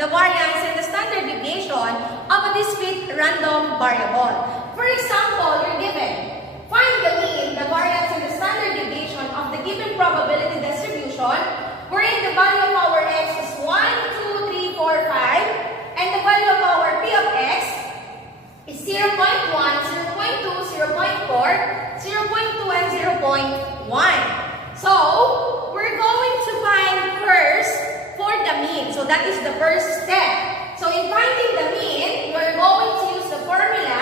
the variance and the standard deviation of a discrete random variable. For example, you're given, find the mean, the variance, and the standard deviation of the given probability distribution wherein the value of our x is 1, 2, 3, 4, 5, and the value of our p of x is 0.1, 0.2, 0.4, 0.2, and 0.1. So, we're going to find first for the mean. So, that is the first step. So, in finding the mean, we're going to use the formula.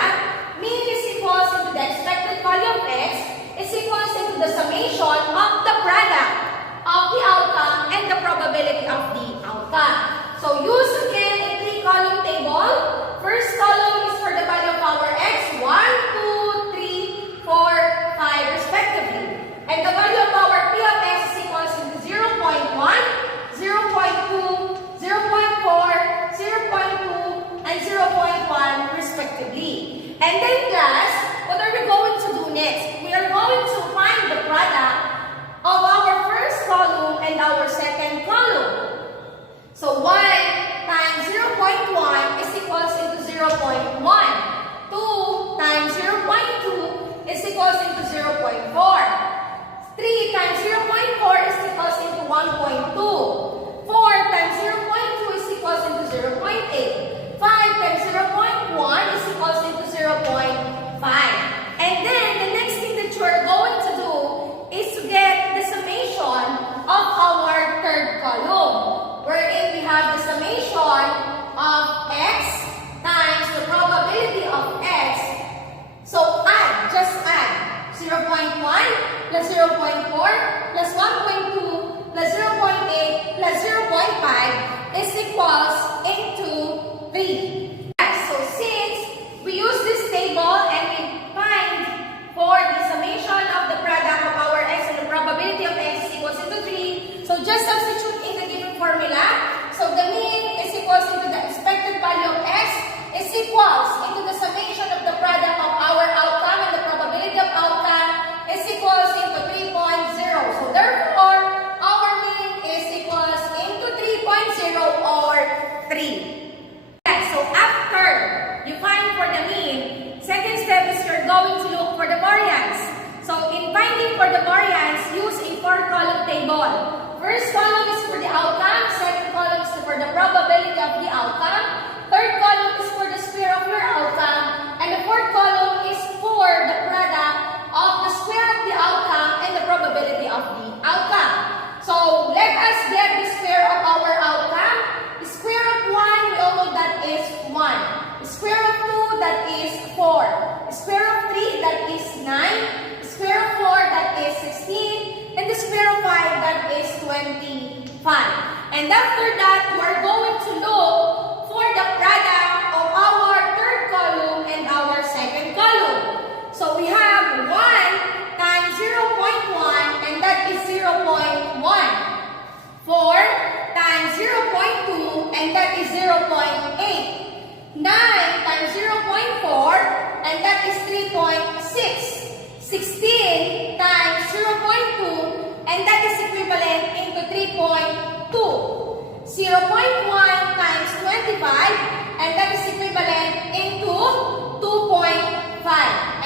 Mean is equals to the expected value of x is equals to the summation of the product of the outcome and the probability of the outcome. So, use again a 3-column table. First column is for the value of our x, 1, 2, 3, 4, 5 respectively. And the value of our p of x is equals to 0.1, 0.2, 0.4, 0.2, and 0.1 respectively. And then class, what are we going to do next? We are going to find the product of our first column and our second column. So 1 times 0.1 is equals to 0.1. 2 times 0.2 is equals to 0.4. 3 times 0.4 is equals to 1.2. 4 times 0.2 is equals to 0.8. 5 times 0.1 is equals to 0.5. And then the next thing that you are going to do is to get the summation of our third column, wherein we have the summation of x times the probability of x. So add, just add 0.1 plus 0.4 plus 1.2 plus 0.8 plus 0.5 is equals into 3. So since we use this table and we find for the summation of the product of our x and the probability of x is equals to 3, so just substitute in the given formula. So the mean is equals to the expected value of x is equals into the summation of the product of our outcome and the probability of outcome is equals into 3.0. So therefore, our mean is equals into 3.0 or 3. So after you find for the mean, second step is you're going to look for the variance. So in finding for the variance, use a 4-column table. First column is for the outcome, second column is for the probability of the outcome, third column is for the square of your outcome, and the fourth column is for the product of the square of the outcome and the probability of the outcome. So let us get the square of our outcome. The square of 1, we all know that is 1. The square of 2, that is 4. The square of 3, that is 9. The square of 4, that is 16. And the square of 5, that is 25. And after that, we are going to look for the product of our third column and our second column. So we have 1 times 0.1, and that is 0.1. 4 times 0.2, and that is 0.8. 9 times 0.4, and that is 3.6. 16 times 0.2, and that is equivalent into 3.2. 0.1 times 25, and that is equivalent into 2.5.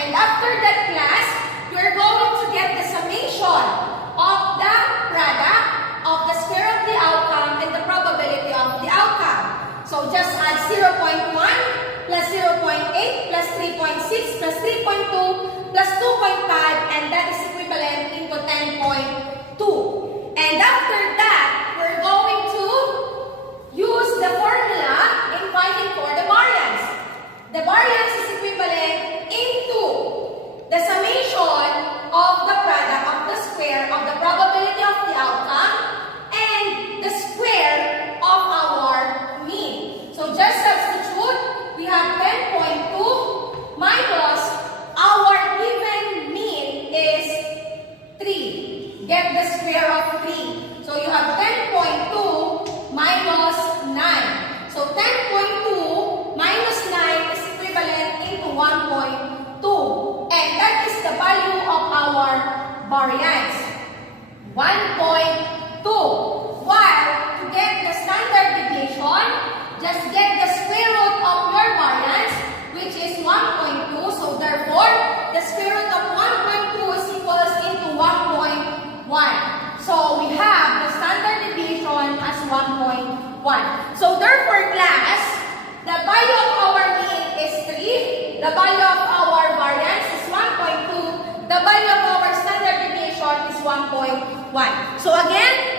And after that class, we are going to get the summation of the product of the square of the outcome and the probability of the outcome. So just add 0.1 plus 0.8 plus 3.6 plus 3.2 plus 2.5, and that is equivalent into 10.2. And after that, we're going to use the formula in finding for the variance. The variance is equivalent into the summation of the product of the square of the probability of the outcome and the square of our mean. So just substitute, we have 10.2 minus our given mean is 3. Get the the value of our variance is 1.2. The value of our standard deviation is 1.1. So again,